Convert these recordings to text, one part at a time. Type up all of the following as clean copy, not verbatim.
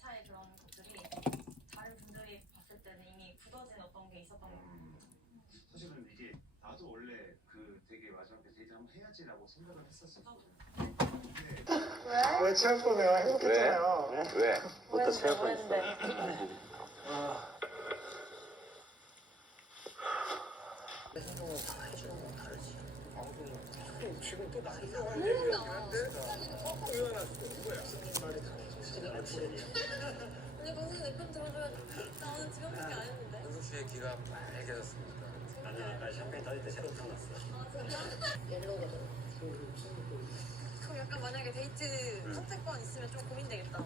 차에 그런 것들이 다른 분들이 봤을 때는 이미 굳어진 어떤 게 있었던 것 같아요. 사실은 이게 나도 원래 그 되게 마지막에 데이트 한번 해야지라고 생각을 했었었거든. 왜 체육 보면 행복했잖아요. 왜? 부터 체육관 있어. 지금 또 나이 상황 얘기하긴 한데 의연할 수도 있고요. 근데 강수는 내편 들어줘야 나는 지금밖에 안 했는데. 현숙 씨의 귀가 빨개졌습니다. 나는 아까 샴페인 터질 때 새로 타놨어. 아 진짜? 옐로우거든. 그럼 약간 만약에 데이트 선택권 있으면 좀 고민되겠다.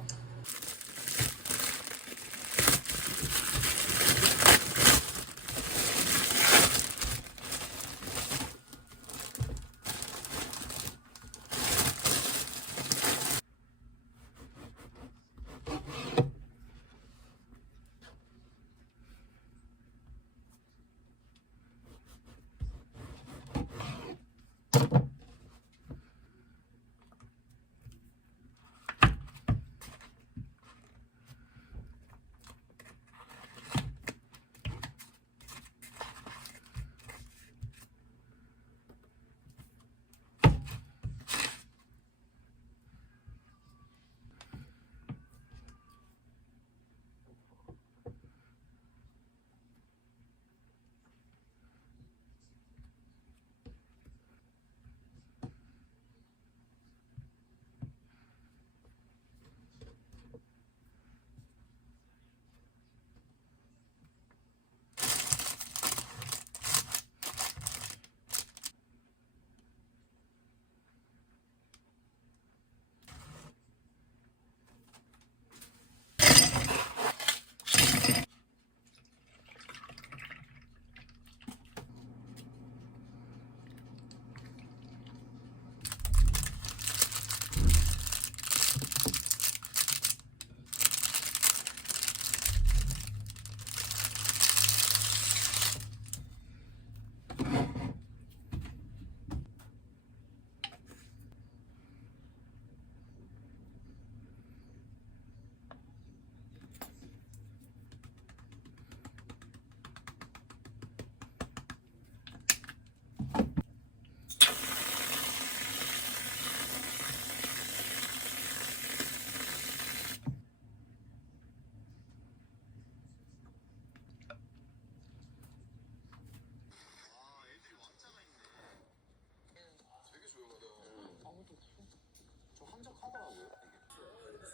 좀 한적하더라고요.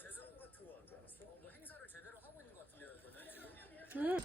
세상 같은 거 안 줄 알았어? 뭐 행사를 제대로 하고 있는 것 같은데 저는 지금.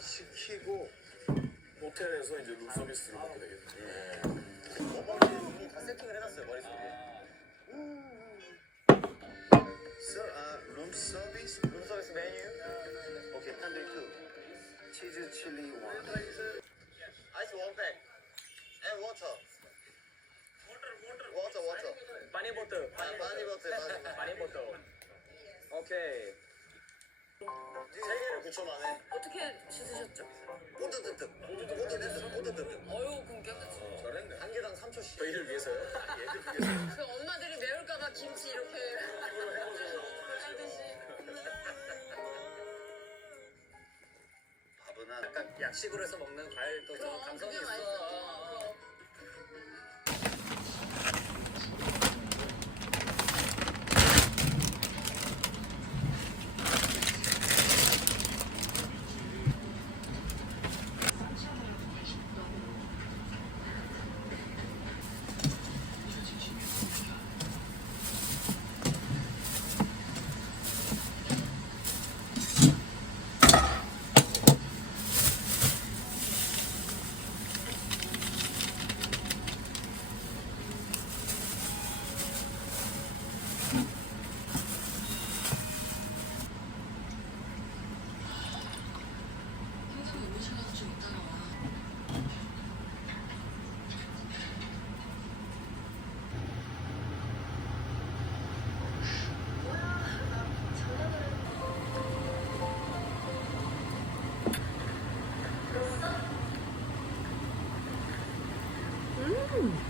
시키고 호텔에서 이제 룸서비스를 받게 되겠네. 어머니 이미 다 세팅을 해놨어요 머릿속에. Sir, room service? 룸 서비스 메뉴. Okay, tandoori 2. 치즈 칠리 1. 아이스 원팩. And water. Water. 빠니 보트. 많이 버터. 빠니 보트. 오케이. 3개를 9천 만에. 어떻게 주셨죠? 뽀드드득. 뽀드드득. 어유 그럼 깨끗이. 잘했네. 한 개당 3초씩. 저희를 위해서요? 아니, 얘들 위해서. 그 엄마들이 매울까봐 김치 이렇게 하듯이. 밥은 약간 약식으로 해서 먹는 과일도 좀 감성이 그게 있어. 맛있어.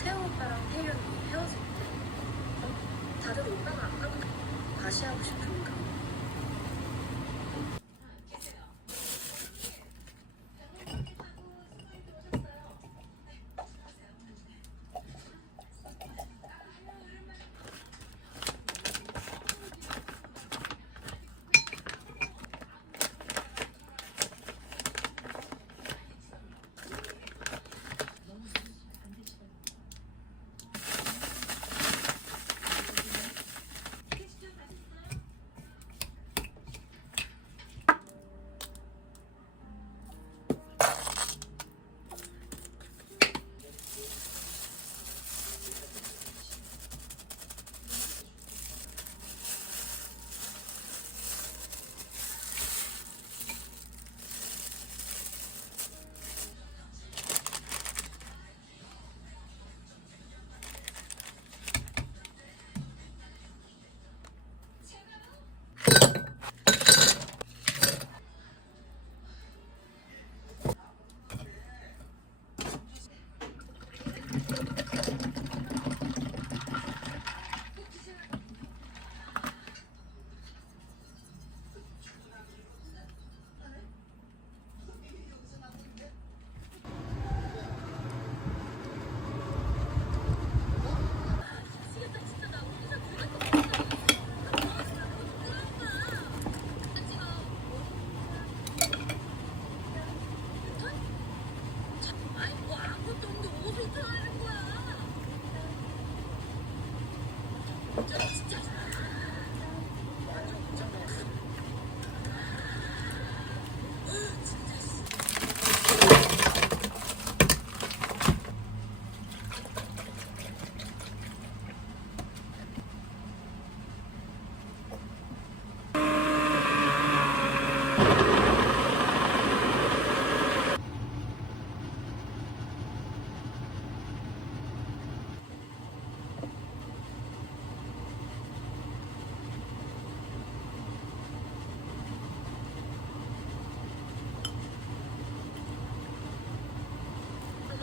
태호 오빠랑 태윤이 헤어질 때 다들 오빠가 안 가고 다시 하고 싶은가?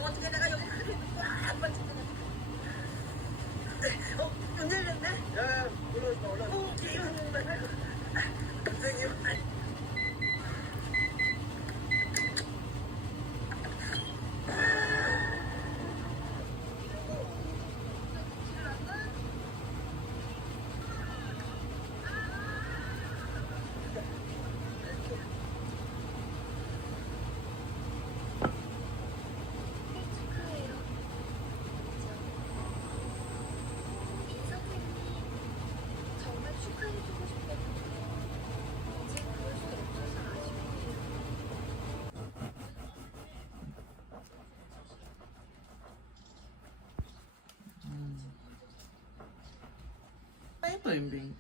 어떻게 내가 여기 가게 안 맞지? 문 열렸네? 야, 올라오지 마, 올라오지 마. 기운인데. 선생님. 정말 축하해주고 싶었는데 이제 그럴 수 없어서 아쉽네요. Aí, Bambi.